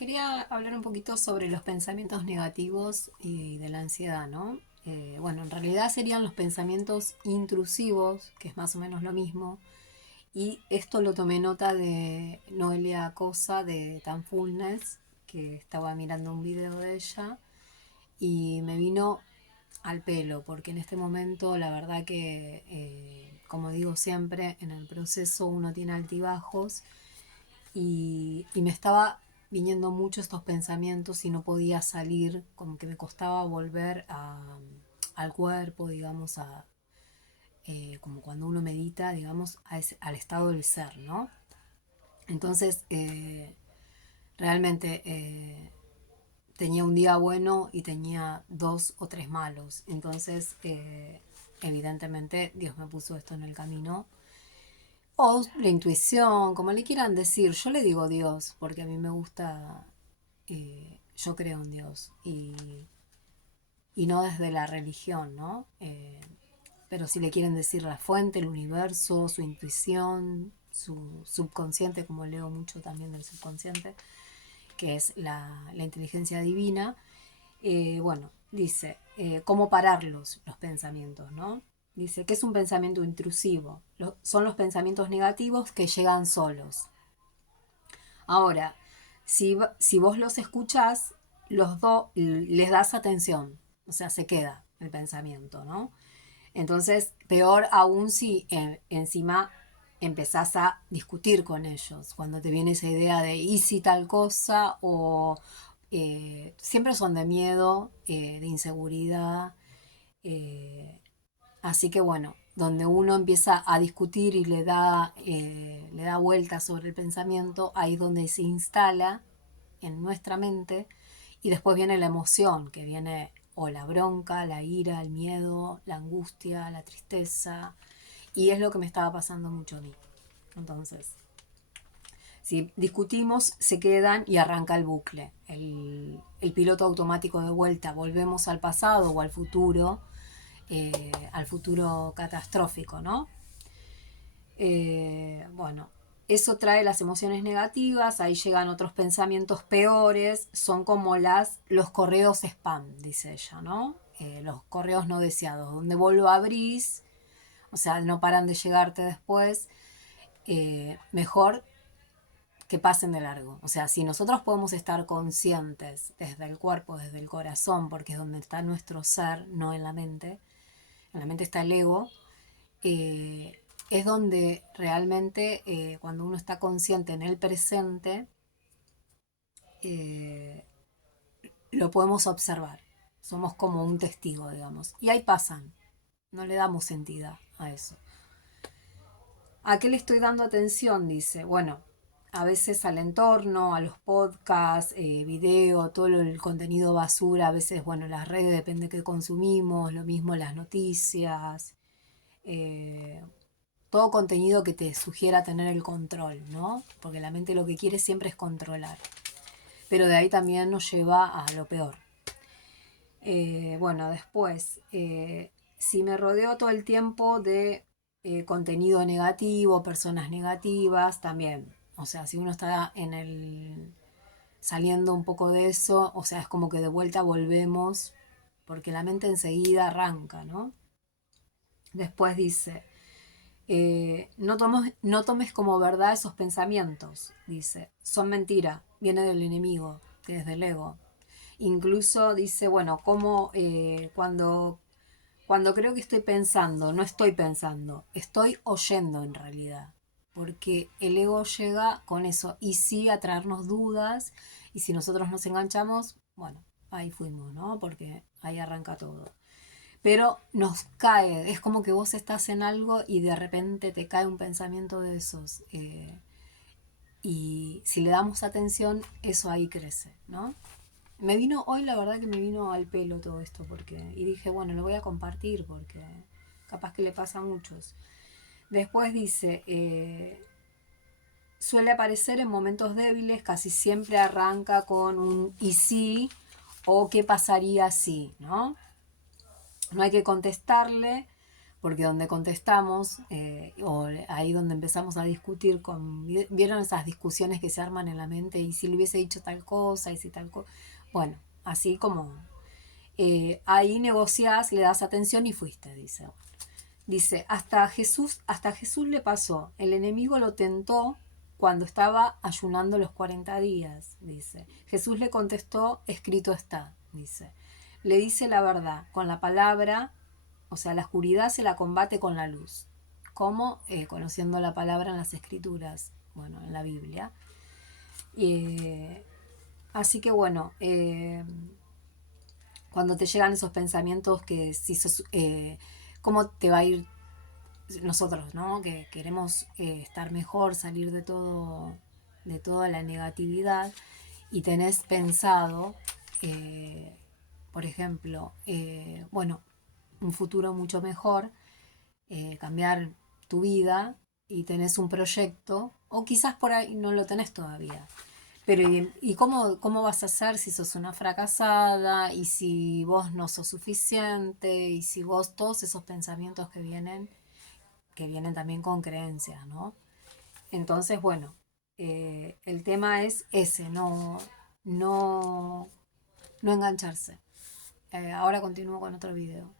Quería hablar un poquito sobre los pensamientos negativos y de la ansiedad, ¿no? Bueno, en realidad serían los pensamientos intrusivos, que es más o menos lo mismo, y esto lo tomé nota de Noelia Cosa de Tanfulness, que estaba mirando un video de ella, y me vino al pelo, porque en este momento la verdad que, como digo siempre, en el proceso uno tiene altibajos y me estaba viniendo mucho estos pensamientos y no podía salir, como que me costaba volver al cuerpo, digamos, como cuando uno medita, digamos, al estado del ser, ¿no? Entonces, realmente tenía un día bueno y tenía dos o tres malos. Entonces, evidentemente, Dios me puso esto en el camino. O la intuición, como le quieran decir. Yo le digo Dios, porque a mí me gusta, yo creo en Dios. Y no desde la religión, ¿no? Pero si le quieren decir la fuente, el universo, su intuición, su subconsciente, como leo mucho también del subconsciente, que es la inteligencia divina. Bueno, dice, ¿cómo pararlos los pensamientos, no? Dice que es un pensamiento intrusivo. Son los pensamientos negativos que llegan solos. Ahora, si vos los escuchás, los dos les das atención, o sea, se queda el pensamiento, ¿no? Entonces, peor aún si encima empezás a discutir con ellos, cuando te viene esa idea de ¿y si tal cosa? O siempre son de miedo, de inseguridad. eh, Así que bueno, donde uno empieza a discutir y le da vueltas sobre el pensamiento, ahí es donde se instala en nuestra mente y después viene la emoción, que viene o la bronca, la ira, el miedo, la angustia, la tristeza, y es lo que me estaba pasando mucho a mí. Entonces, si discutimos, se quedan y arranca el bucle, el piloto automático de vuelta, volvemos al pasado o al futuro catastrófico, ¿no? Bueno, eso trae las emociones negativas, ahí llegan otros pensamientos peores, son como los correos spam, dice ella, ¿no? Los correos no deseados, donde vos lo abrís, o sea, no paran de llegarte después, mejor que pasen de largo. O sea, si nosotros podemos estar conscientes desde el cuerpo, desde el corazón, porque es donde está nuestro ser, no en la mente está el ego, es donde realmente cuando uno está consciente en el presente, eh, lo podemos observar. Somos como un testigo, digamos. Y ahí pasan. No le damos sentido a eso. ¿A qué le estoy dando atención? Dice, bueno, a veces al entorno, a los podcasts, video, todo el contenido basura, a veces, bueno, las redes depende de qué consumimos, lo mismo las noticias, eh, todo contenido que te sugiera tener el control, ¿no? Porque la mente lo que quiere siempre es controlar. Pero de ahí también nos lleva a lo peor. Bueno, después, si me rodeo todo el tiempo de contenido negativo, personas negativas, también. O sea, si uno está saliendo un poco de eso, o sea, es como que de vuelta volvemos, porque la mente enseguida arranca, ¿no? Después dice, no tomes como verdad esos pensamientos, dice. Son mentira, viene del enemigo, desde el ego. Incluso dice, bueno, como cuando creo que estoy pensando, no estoy pensando, estoy oyendo en realidad. Porque el ego llega con eso y sí a traernos dudas y si nosotros nos enganchamos, bueno, ahí fuimos, ¿no? Porque ahí arranca todo, pero nos cae, es como que vos estás en algo y de repente te cae un pensamiento de esos. Y si le damos atención, eso ahí crece, ¿no? Me vino hoy, la verdad que me vino al pelo todo esto, y dije, bueno, lo voy a compartir porque capaz que le pasa a muchos. Después dice, suele aparecer en momentos débiles, casi siempre arranca con un y sí o qué pasaría si, ¿no? No hay que contestarle porque donde contestamos, o ahí donde empezamos a discutir, ¿vieron esas discusiones que se arman en la mente? Y si le hubiese dicho tal cosa, y si tal cosa, bueno, así como ahí negociás, le das atención y fuiste, dice. Dice, hasta Jesús le pasó, el enemigo lo tentó cuando estaba ayunando los 40 días, dice. Jesús le contestó, escrito está, dice. Le dice la verdad, con la palabra, o sea, la oscuridad se la combate con la luz. ¿Cómo? Conociendo la palabra en las escrituras, bueno, en la Biblia. Así que bueno, cuando te llegan esos pensamientos que si sos, cómo te va a ir nosotros, ¿no? Que queremos estar mejor, salir de toda la negatividad y tenés pensado, eh, por ejemplo, bueno, un futuro mucho mejor, cambiar tu vida y tenés un proyecto, o quizás por ahí no lo tenés todavía. Pero ¿y cómo vas a hacer si sos una fracasada? Y si vos no sos suficiente, y si vos todos esos pensamientos que vienen también con creencias, ¿no? Entonces, bueno, el tema es ese, no, no engancharse. Ahora continúo con otro video.